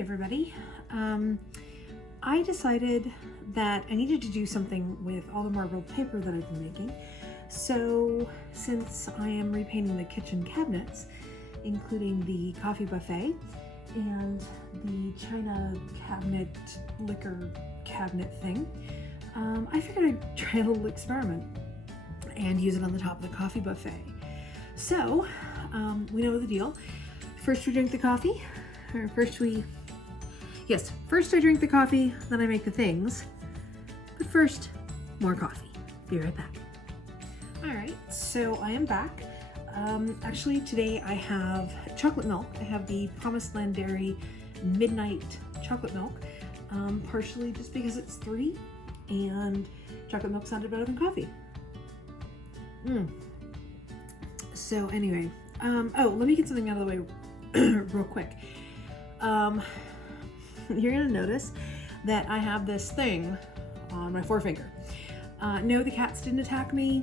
everybody. I decided that I needed to do something with all the marbled paper that I've been making. So since I am repainting the kitchen cabinets, including the coffee buffet and the china cabinet, liquor cabinet thing, I figured I'd try a little experiment and use it on the top of the coffee buffet. So we know the deal. First we drink the coffee, or first I drink the coffee, then I make the things. But first, more coffee. Be right back. All right, so I am back. Actually today I have chocolate milk. I have the Promised Land Dairy Midnight Chocolate Milk, partially just because it's 3 and chocolate milk sounded better than coffee. So anyway, oh, let me get something out of the way real quick. You're gonna notice that I have this thing on my forefinger. No, the cats didn't attack me.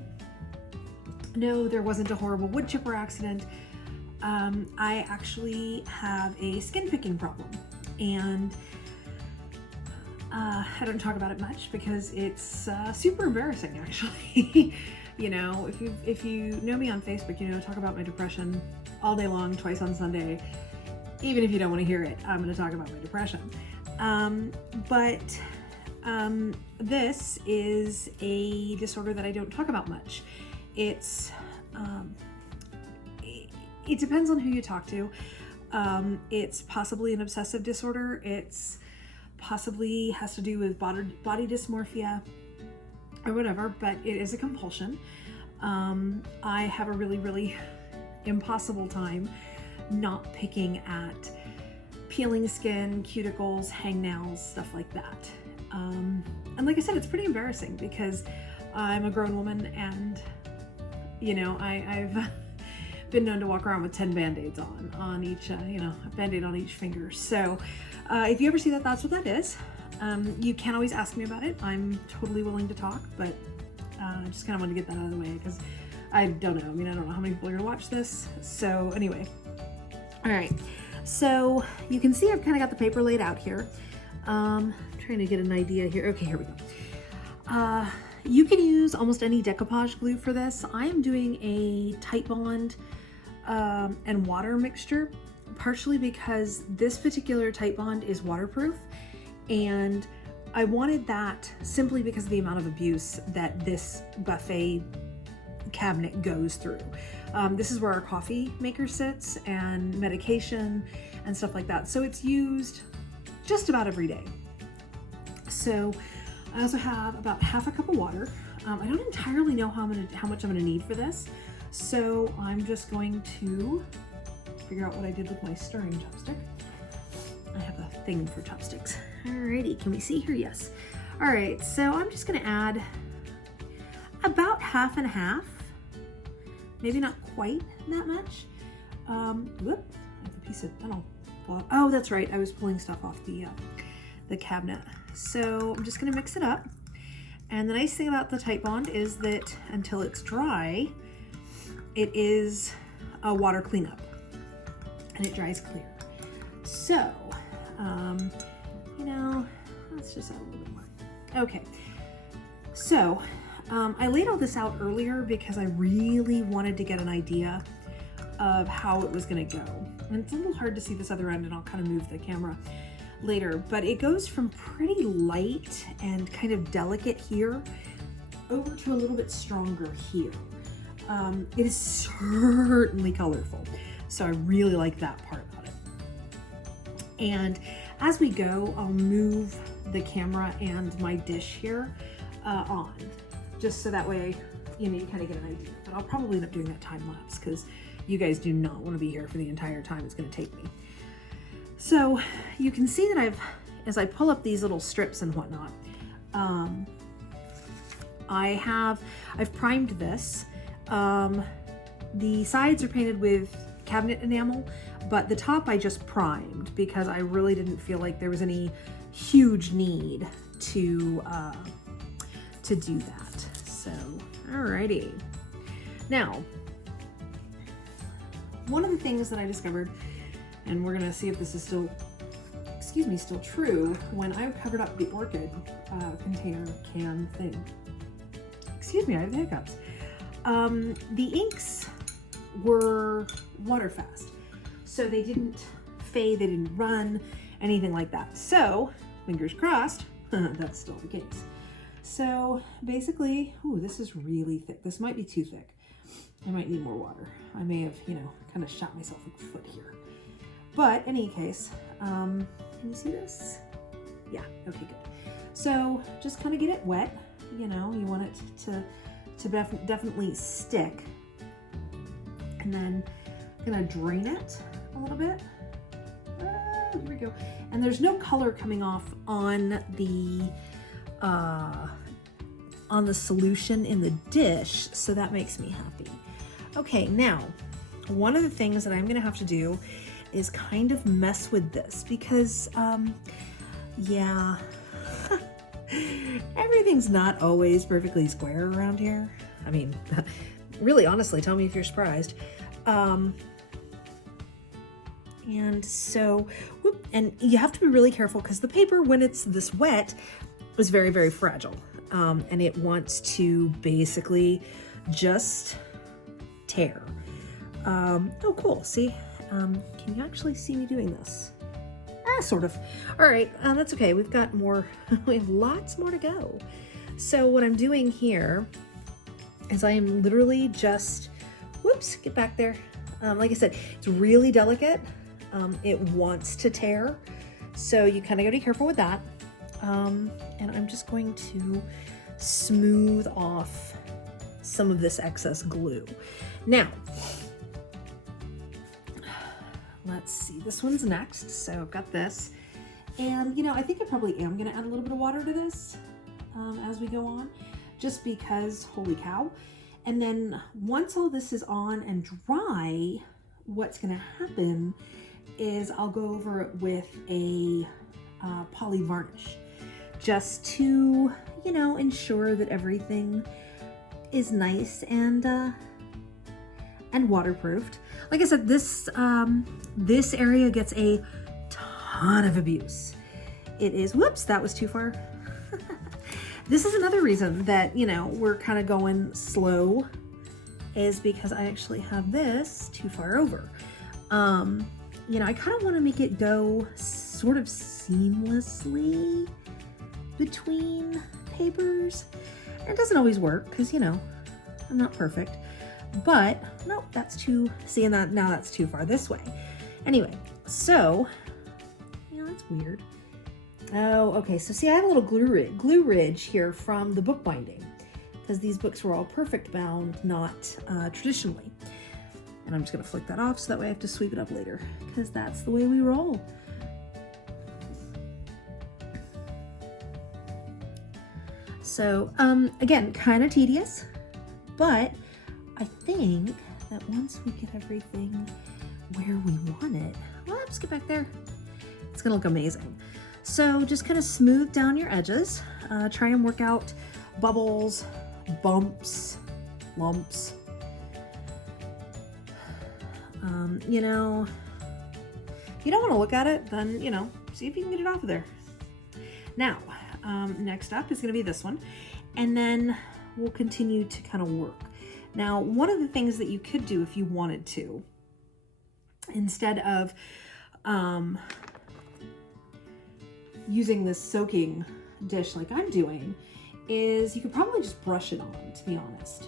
No, there wasn't a horrible wood chipper accident. I actually have a skin picking problem, and I don't talk about it much because it's super embarrassing, actually. You know, if you know me on Facebook, you know, I talk about my depression all day long, twice on Sunday. Even if you don't want to hear it, I'm going to talk about my depression. This is a disorder that I don't talk about much. It's it depends on who you talk to. It's possibly an obsessive disorder. It's possibly has to do with body dysmorphia or whatever, but it is a compulsion. I have a really impossible time not picking at peeling skin, cuticles, hangnails, stuff like that. And like I said, it's pretty embarrassing because I'm a grown woman, and you know, I've been known to walk around with 10 band-aids on each, you know, a band-aid on each finger. So if you ever see that, that's what that is. You can always ask me about it. I'm totally willing to talk, but I just kind of wanted to get that out of the way because I don't know. I mean, I don't know how many people are gonna watch this. So anyway, all right. So you can see I've kind of got the paper laid out here. Trying to get an idea here. Okay, here we go. You can use almost any decoupage glue for this. I am doing a Titebond and water mixture, partially because this particular Titebond is waterproof, and I wanted that simply because of the amount of abuse that this buffet cabinet goes through. This is where our coffee maker sits and medication and stuff like that. So it's used just about every day. So I also have about half a cup of water. I don't entirely know how much I'm gonna need for this. So I'm just going to figure out what I did with my stirring chopstick. I have a thing for chopsticks. Alrighty, can we see here? Yes. All right, so I'm just gonna add about half and half. Maybe not quite that much. Whoop, I have a piece of dental. Oh, that's right, I was pulling stuff off the cabinet. So I'm just gonna mix it up. And the nice thing about the Titebond is that until it's dry, it is a water cleanup and it dries clear. So, you know, let's just add a little bit more. Okay, so I laid all this out earlier because I really wanted to get an idea of how it was gonna go. And it's a little hard to see this other end, and I'll kind of move the camera later, but it goes from pretty light and kind of delicate here over to a little bit stronger here. It is certainly colorful, so I really like that part about it. And as we go, I'll move the camera and my dish here on, just so that way, you know, you kind of get an idea. But I'll probably end up doing that time lapse because you guys do not want to be here for the entire time it's going to take me. So you can see that as I pull up these little strips and whatnot, I've primed this. The sides are painted with cabinet enamel, but the top I just primed because I really didn't feel like there was any huge need to do that. So, alrighty. Now, one of the things that I discovered, and we're gonna see if this is still excuse me, still true when I covered up the orchid container can thing. Excuse me, I have the hiccups. The inks were water fast, so they didn't fade, they didn't run, anything like that. So, fingers crossed, that's still the case. So basically, ooh, this is really thick. This might be too thick. I might need more water. I may have, you know, kind of shot myself in the foot here. But in any case, can you see this? Yeah, okay, good. So just kind of get it wet. You know, you want it to definitely stick. And then I'm gonna drain it a little bit. Here we go. And there's no color coming off on the solution in the dish, so that makes me happy. Okay, now one of the things that I'm gonna have to do is kind of mess with this because yeah, everything's not always perfectly square around here. I mean, really honestly, tell me if you're surprised. And so, whoop, and you have to be really careful because the paper, when it's this wet, is very, very fragile. And it wants to basically just tear. Oh, cool. See, can you actually see me doing this? Sort of. All right, that's okay. We've got more, we have lots more to go. So what I'm doing here is I am literally just, whoops, get back there. Like I said, it's really delicate. It wants to tear. So you kind of gotta be careful with that. And I'm just going to smooth off some of this excess glue. Now, let's see, this one's next. So I've got this. And you know, I think I probably am gonna add a little bit of water to this as we go on, just because, holy cow. And then once all this is on and dry, what's gonna happen is I'll go over it with a poly varnish, just to, you know, ensure that everything is nice and waterproofed. Like I said, this this area gets a ton of abuse. It is, whoops, that was too far. This is another reason that, you know, we're kind of going slow, is because I actually have this too far over. You know, I kind of want to make it go sort of seamlessly between papers. It doesn't always work because, you know, I'm not perfect. But nope, that's too, seeing that now, that's too far this way. Anyway, so, you know, that's weird. Oh, okay, so see, I have a little glue ridge here from the bookbinding, because these books were all perfect bound, not traditionally. And I'm just gonna flick that off so that way I have to sweep it up later, because that's the way we roll. So, again, kind of tedious, but I think that once we get everything where we want it, well, let's get back there. It's gonna look amazing. So just kind of smooth down your edges. Try and work out bubbles, bumps, lumps. You know, if you don't want to look at it, then, you know, see if you can get it off of there. Now, next up is going to be this one, and then we'll continue to kind of work. Now, one of the things that you could do if you wanted to, instead of using this soaking dish like I'm doing, is you could probably just brush it on, to be honest.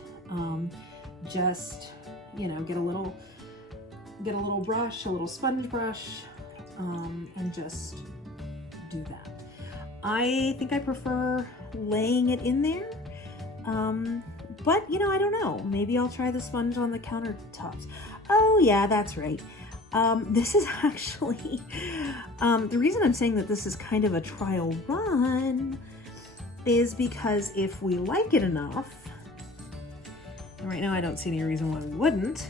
Just, you know, get a little brush, a little sponge brush, and just do that. I think I prefer laying it in there, but you know, I don't know. Maybe I'll try the sponge on the countertops. Oh yeah, that's right. This is actually, the reason I'm saying that this is kind of a trial run is because if we like it enough, and right now I don't see any reason why we wouldn't,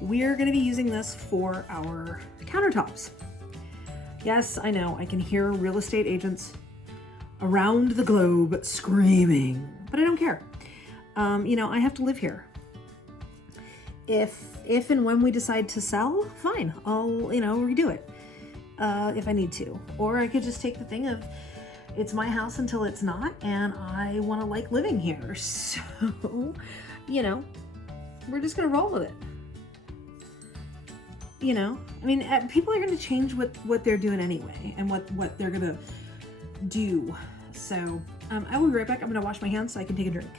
we're going to be using this for our countertops. Yes, I know, I can hear real estate agents around the globe screaming, but I don't care. You know, I have to live here. If and when we decide to sell, fine, I'll, you know, redo it. if I need to. Or I could just take the thing of, it's my house until it's not, and I want to like living here. So, you know, we're just going to roll with it. You know, I mean, people are going to change what they're doing anyway, and what they're going to do. So, I will be right back. I'm going to wash my hands so I can take a drink.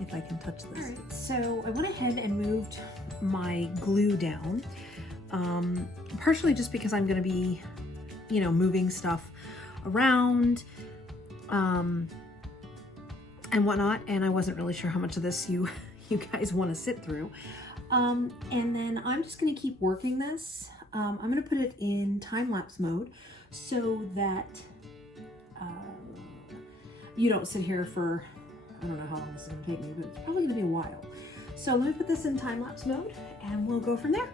If I can touch this. All right, so I went ahead and moved my glue down, partially just because I'm going to be, you know, moving stuff around, and whatnot, and I wasn't really sure how much of this you guys want to sit through. And then I'm just going to keep working this. I'm going to put it in time-lapse mode so that you don't sit here for, I don't know how long this is going to take me, but it's probably going to be a while. So let me put this in time-lapse mode and we'll go from there.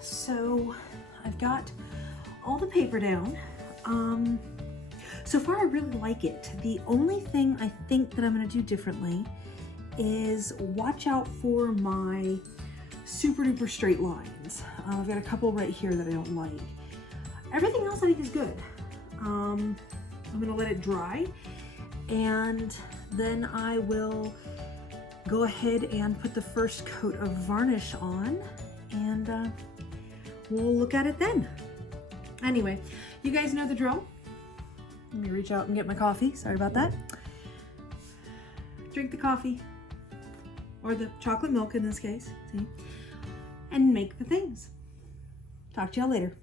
So I've got all the paper down. So far I really like it. The only thing I think that I'm going to do differently is watch out for my super duper straight lines. I've got a couple right here that I don't like. Everything else I think is good. I'm going to let it dry, and then I will go ahead and put the first coat of varnish on, and we'll look at it then. Anyway, you guys know the drill. Let me reach out and get my coffee. Sorry about that. Drink the coffee, or the chocolate milk in this case, see? And make the things. Talk to y'all later.